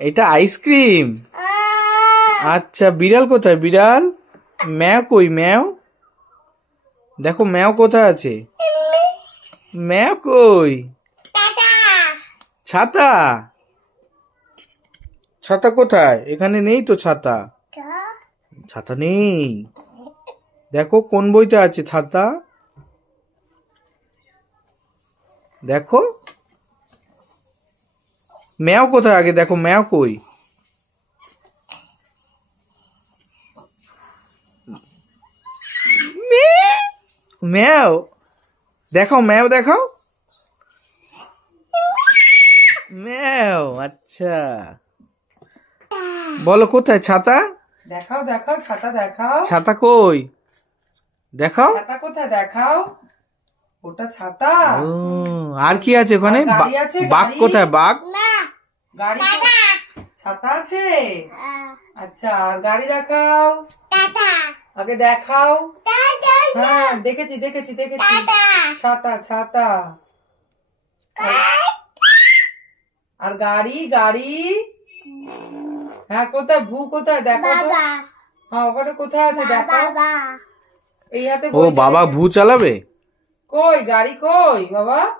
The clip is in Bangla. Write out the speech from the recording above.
এটা আইসক্রিম। আচ্ছা, বিড়াল কোথায়? বিড়াল ম্যাও কই? ম্যাও দেখো, ম্যাও কোথায় আছে? ম্যাও কই? ছাতা, ছাতা কোথায়? এখানে নেই তো ছাতা। ছাতা নেই। দেখো কোন বইতে আছে ছাতা, দেখো। ম্যাও কোথায় আগে দেখো, ম্যাও কই? ম্যাও দেখাও, ম্যাও দেখাও। ম্যাও, আচ্ছা। বলো কোথায় ছাতা? দেখাও দেখাও, ছাতা দেখাও। ছাতা কই? দেখাও। ছাতা কোথায় দেখাও? ওটা ছাতা। ও, আর কি আছে ওখানে? আর গাড়ি আছে, বাঘ গাড়ি। কোথায়? বাঘ। গাড়ি ছাতা আছে। আচ্ছা, আর গাড়ি দেখাও। আগে দেখাও। হ্যাঁ, দেখেছি দেখেছি দেখেছি। ছাতা ছাতা। আর গাড়ি গাড়ি। হ্যাঁ, কোথায়? ভু কোথায় দেখাও তো। হ্যাঁ, ওখানে কোথায় আছে দেখাও। এই হাতে ও বইটা বাবা রেখে- ভূ চালাবে। কই গাড়ি কই বাবা?